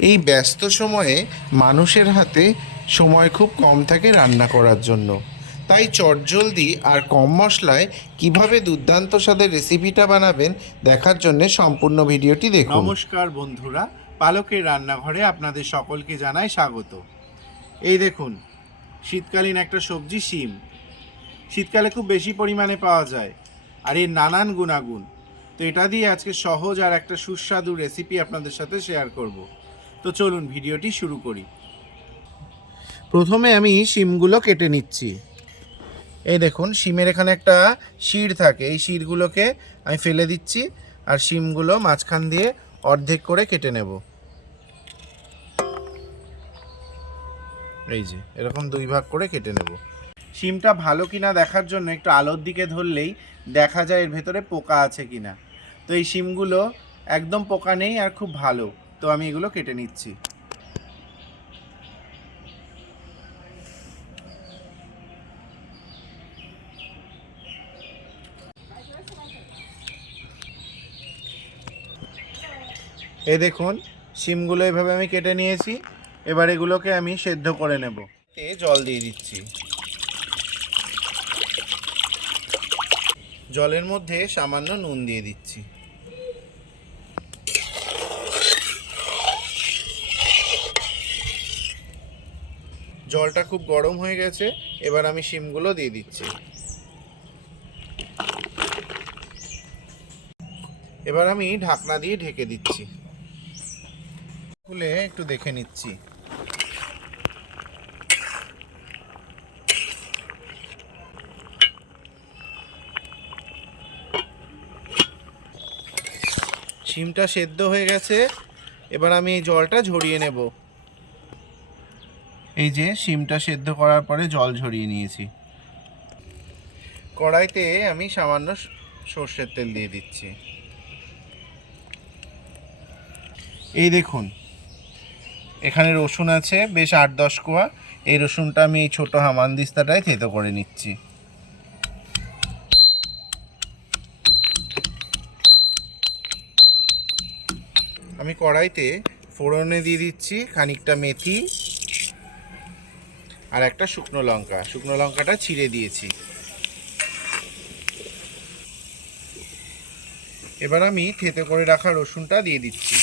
এই ব্যস্ত সময়ে মানুষের হাতে সময় খুব কম থাকে রান্না করার জন্য। তাই চটজলদি আর কম মশলায় কীভাবে দুর্দান্ত স্বাদের রেসিপিটা বানাবেন দেখার জন্য সম্পূর্ণ ভিডিওটি দেখুন। নমস্কার বন্ধুরা, পালকের রান্নাঘরে আপনাদের সকলকে জানাই স্বাগত। এই দেখুন, শীতকালীন একটা সবজি শিম। শীতকালে খুব বেশি পরিমাণে পাওয়া যায় আর এর নানান গুণাগুণ। তো এটা দিয়ে আজকে সহজ আর একটা সুস্বাদু রেসিপি আপনাদের সাথে শেয়ার করব। তো চলুন ভিডিওটি শুরু করি। প্রথমে আমি শিমগুলো কেটে নিচ্ছি। এই দেখুন, শিমের এখানে একটা শির থাকে। এই শিরগুলোকে আমি ফেলে দিচ্ছি আর শিমগুলো মাঝখান দিয়ে অর্ধেক করে কেটে নেব। এই যে, এরকম দুই ভাগ করে কেটে নেব। শিমটা ভালো কিনা দেখার জন্য একটু আলোর দিকে ধরলেই দেখা যায় এর ভেতরে পোকা আছে কিনা। তো এই শিমগুলো একদম পোকা নেই আর খুব ভালো। তো আমি এগুলো কেটে নিচ্ছি। এ দেখুন, শিমগুলো এভাবে আমি কেটে নিয়েছি। এবার এগুলোকে আমি সেদ্ধ করে নেব। জল দিয়ে দিচ্ছি। জলের মধ্যে সামান্য নুন দিয়ে দিচ্ছি। জলটা খুব গরম হয়ে গেছে, এবার আমি শিমগুলো দিয়ে দিচ্ছি। এবার আমি ঢাকনা দিয়ে ঢেকে দিচ্ছি। খুলে একটু দেখে নিচ্ছি। শিমটা সেদ্ধ হয়ে গেছে, এবার আমি এই জলটা ঝরিয়ে নেব। এই যে শিমটা সেদ্ধ করার পরে জল ঝরিয়ে নিয়েছি। কড়াইতে আমি সামান্য সর্ষের তেল দিয়ে দিচ্ছি। এই দেখুন, এখানে রসুন আছে, বেশ আট দশ কোয়া। এই রসুনটা আমি এই ছোটো হামানদিস্তাটায় থেতো করে নিচ্ছি। আমি কড়াইতে ফোড়নে দিয়ে দিচ্ছি খানিকটা মেথি। আর একটা শুকনো লঙ্কা। শুকনো লঙ্কাটা ছিঁড়ে দিয়েছি। এবার আমি থেতো করে রাখা রসুনটা দিয়ে দিচ্ছি।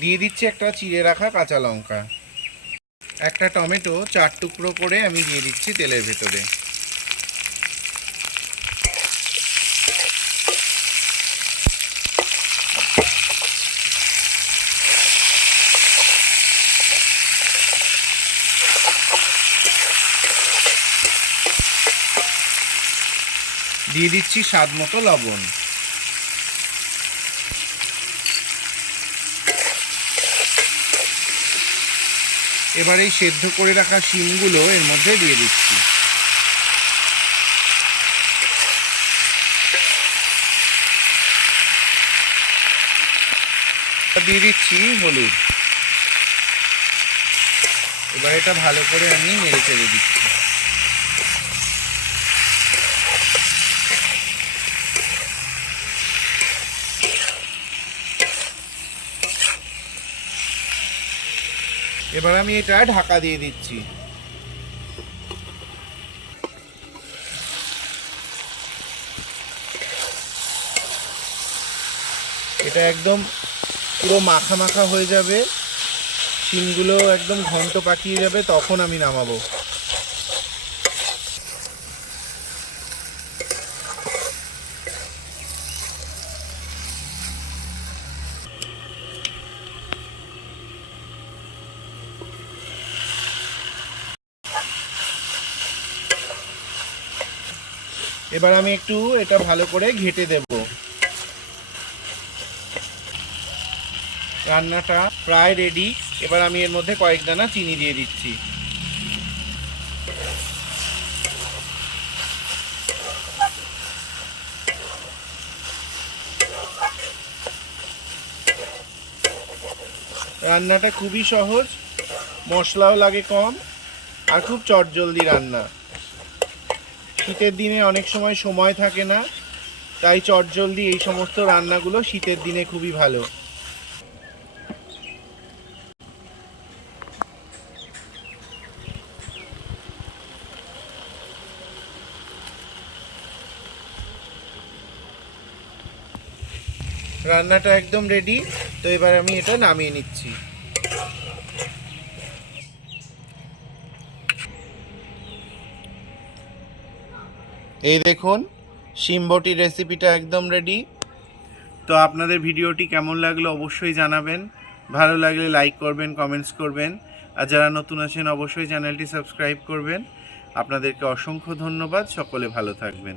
দিয়ে দিচ্ছি একটা চিড়ে রাখা কাঁচা লঙ্কা। একটা টমেটো চার টুকরো করে আমি দিয়ে দিচ্ছি তেলের ভেতরে। দিয়ে দিচ্ছি স্বাদ মতো লবণ। এবার এই সেদ্ধ করে রাখা শিমগুলো এর মধ্যে দিয়ে দিচ্ছি। দিয়ে দিচ্ছি হলুদ। এবার এটা ভালো করে আমি নেড়ে চেড়ে দিচ্ছি। এবার আমি এটা ঢাকা দিয়ে দিচ্ছি। এটা একদম পুরো মাখা মাখা হয়ে যাবে। শিমগুলো একদম ঘন্ট পাকিয়ে যাবে, তখন আমি নামাবো। এবার আমি একটু এটা ভালো করে ঘেটে দেব। রান্নাটা প্রায় রেডি এবার আমি এর মধ্যে কয়েক দানা চিনি দিয়ে দিচ্ছি। রান্নাটা খুবই সহজ, মশলাও লাগে কম, আর খুব চটজলদি রান্না। শীতের দিনে অনেক সময় সময় থাকে না, তাই চটজলদি এই সমস্ত রান্নাগুলো শীতের দিনে খুবই ভালো। রান্নাটা একদম রেডি তো এবার আমি এটা নামিয়ে নিচ্ছি। এই দেখুন, শিমবটির রেসিপিটা একদম রেডি তো আপনাদের ভিডিওটি কেমন লাগল অবশ্যই জানাবেন। ভালো লাগলে লাইক করবেন কমেন্টস করবেন। আর যারা নতুন আছেন, অবশ্যই চ্যানেলটি সাবস্ক্রাইব করবেন। আপনাদেরকে অসংখ্য ধন্যবাদ। সকলে ভালো থাকবেন।